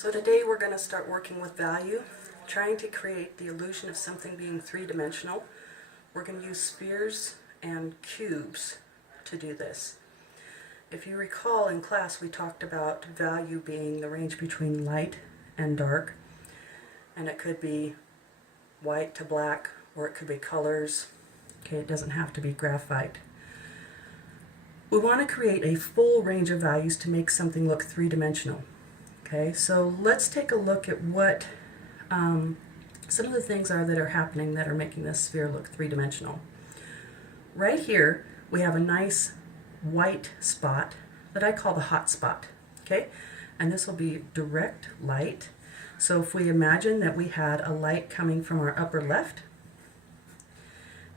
So today we're going to start working with value, trying to create the illusion of something being three-dimensional. We're going to use spheres and cubes to do this. If you recall, in class we talked about value being the range between light and dark, and it could be white to black, or it could be colors. Okay, it doesn't have to be graphite. We want to create a full range of values to make something look three-dimensional. Okay, so let's take a look at what some of the things are that are happening that are making this sphere look three-dimensional. Right here we have a nice white spot that I call the hot spot. Okay, and this will be direct light. So if we imagine that we had a light coming from our upper left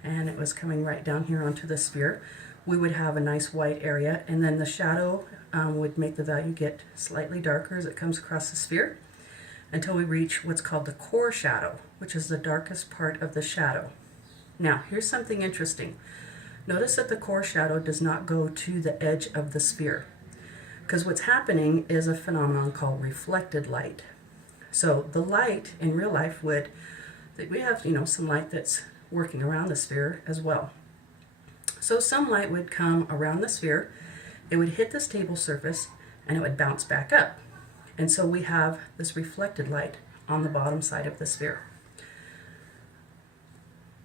and it was coming right down here onto the sphere, we would have a nice white area, and then the shadow would make the value get slightly darker as it comes across the sphere until we reach what's called the core shadow, which is the darkest part of the shadow. Now, here's something interesting. Notice that the core shadow does not go to the edge of the sphere, because what's happening is a phenomenon called reflected light. So the light in real life we have, some light that's working around the sphere as well. So some light would come around the sphere, it would hit this table surface, and it would bounce back up. And so we have this reflected light on the bottom side of the sphere.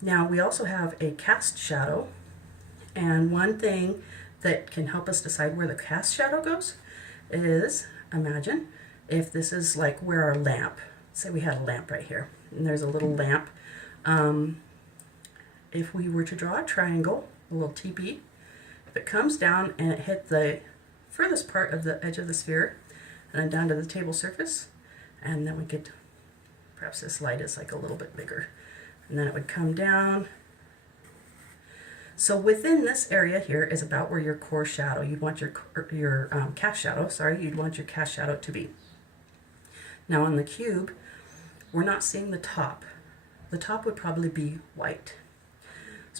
Now we also have a cast shadow, and one thing that can help us decide where the cast shadow goes is, imagine if this is like where our lamp, say we had a lamp right here, and there's a little lamp. If we were to draw a triangle, a little teepee, if it comes down and it hit the furthest part of the edge of the sphere and then down to the table surface, and then we could, perhaps this light is like a little bit bigger, and then it would come down. So within this area here is about where your core shadow, you'd want your cast shadow, you'd want your cast shadow to be. Now on the cube, we're not seeing the top. The top would probably be white.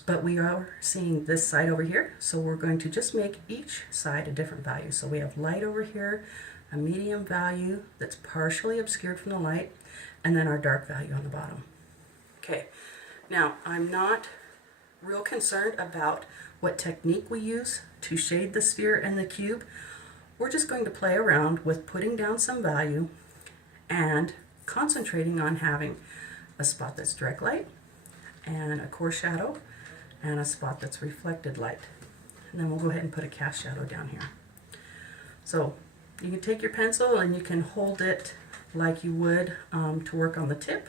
But we are seeing this side over here, so we're going to just make each side a different value. So we have light over here, a medium value that's partially obscured from the light, and then our dark value on the bottom. Okay, now I'm not real concerned about what technique we use to shade the sphere and the cube. We're just going to play around with putting down some value and concentrating on having a spot that's direct light and a core shadow and a spot that's reflected light. And then we'll go ahead and put a cast shadow down here. So you can take your pencil and you can hold it like you would to work on the tip,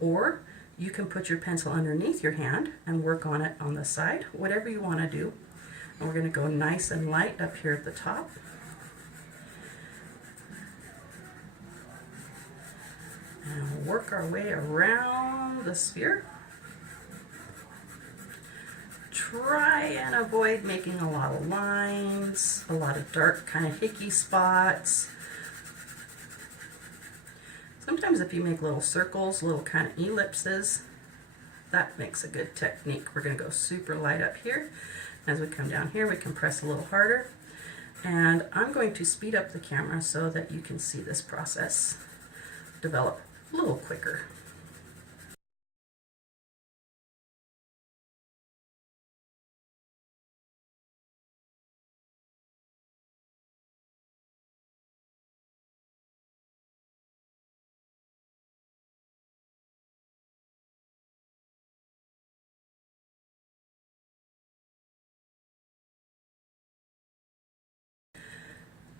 or you can put your pencil underneath your hand and work on it on the side, whatever you want to do. And we're going to go nice and light up here at the top. And we'll work our way around the sphere. Try and avoid making a lot of lines, a lot of dark kind of hickey spots. Sometimes if you make little circles, little kind of ellipses, that makes a good technique. We're going to go super light up here. As we come down here, we can press a little harder. And I'm going to speed up the camera so that you can see this process develop a little quicker.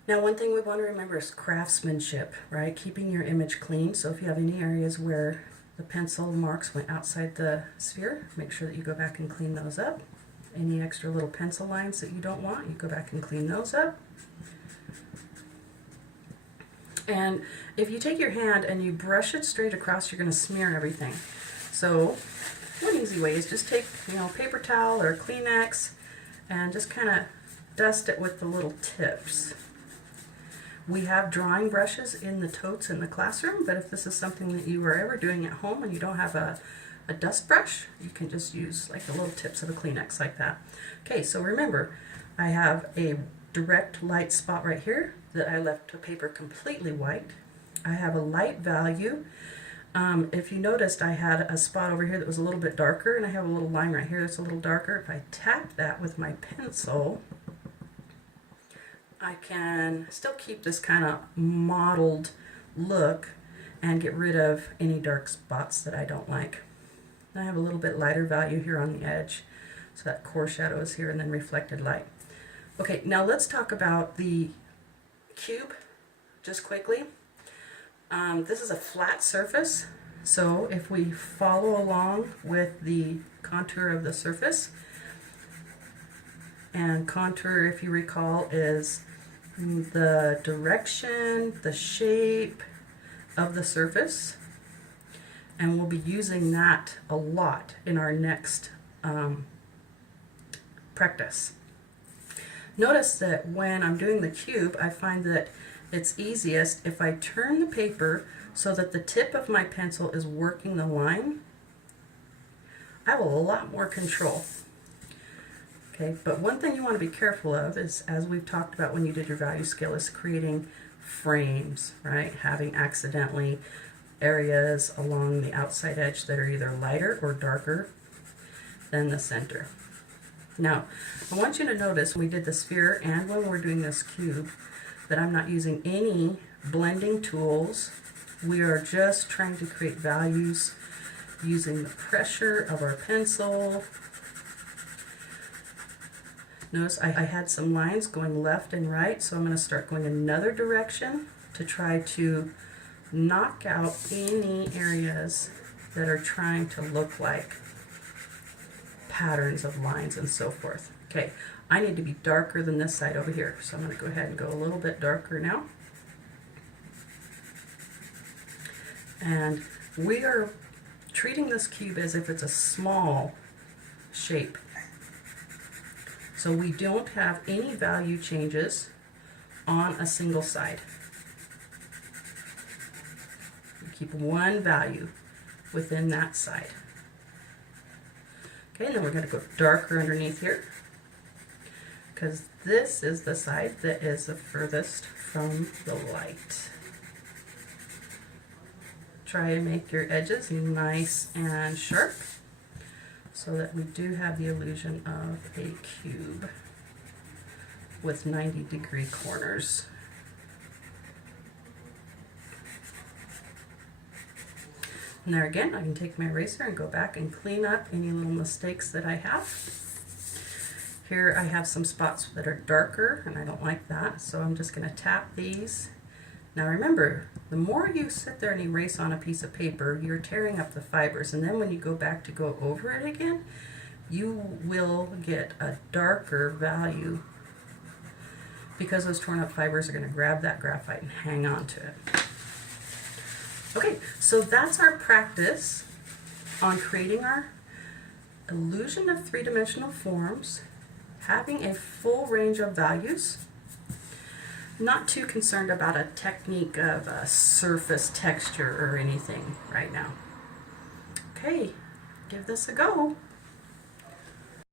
Now, one thing we want to remember is craftsmanship, right? Keeping your image clean. So if you have any areas where the pencil marks went outside the sphere, make sure that you go back and clean those up. Any extra little pencil lines that you don't want, you go back and clean those up. And if you take your hand and you brush it straight across, you're going to smear everything. So one easy way is just take, paper towel or Kleenex and just kind of dust it with the little tips. We have drawing brushes in the totes in the classroom, but if this is something that you are ever doing at home and you don't have a dust brush, you can just use like the little tips of a Kleenex like that. Okay, so remember, I have a direct light spot right here that I left the paper completely white. I have a light value. If you noticed, I had a spot over here that was a little bit darker, and I have a little line right here that's a little darker. If I tap that with my pencil, I can still keep this kind of mottled look and get rid of any dark spots that I don't like. I have a little bit lighter value here on the edge, so that core shadow is here, and then reflected light. Okay, now let's talk about the cube just quickly. This is a flat surface, so if we follow along with the contour of the surface, and contour, if you recall, is the direction, the shape of the surface, and we'll be using that a lot in our next practice. Notice that when I'm doing the cube, I find that it's easiest if I turn the paper so that the tip of my pencil is working the line. I have a lot more control. Okay, but one thing you want to be careful of is, as we've talked about when you did your value scale, is creating frames, right? Having accidentally areas along the outside edge that are either lighter or darker than the center. Now, I want you to notice when we did the sphere and when we're doing this cube that I'm not using any blending tools. We are just trying to create values using the pressure of our pencil. Notice I had some lines going left and right, so I'm going to start going another direction to try to knock out any areas that are trying to look like patterns of lines and so forth. Okay, I need to be darker than this side over here, so I'm going to go ahead and go a little bit darker now. And we are treating this cube as if it's a small shape. So we don't have any value changes on a single side. We keep one value within that side. Okay, and then we're going to go darker underneath here, because this is the side that is the furthest from the light. Try and make your edges nice and sharp so that we do have the illusion of a cube with 90-degree corners. And there again, I can take my eraser and go back and clean up any little mistakes that I have. Here I have some spots that are darker, and I don't like that, so I'm just going to tap these. Now remember, the more you sit there and erase on a piece of paper, you're tearing up the fibers, and then when you go back to go over it again, you will get a darker value because those torn up fibers are going to grab that graphite and hang on to it. Okay, so that's our practice on creating our illusion of three-dimensional forms, having a full range of values. Not too concerned about a technique of a surface texture or anything right now. Okay, give this a go.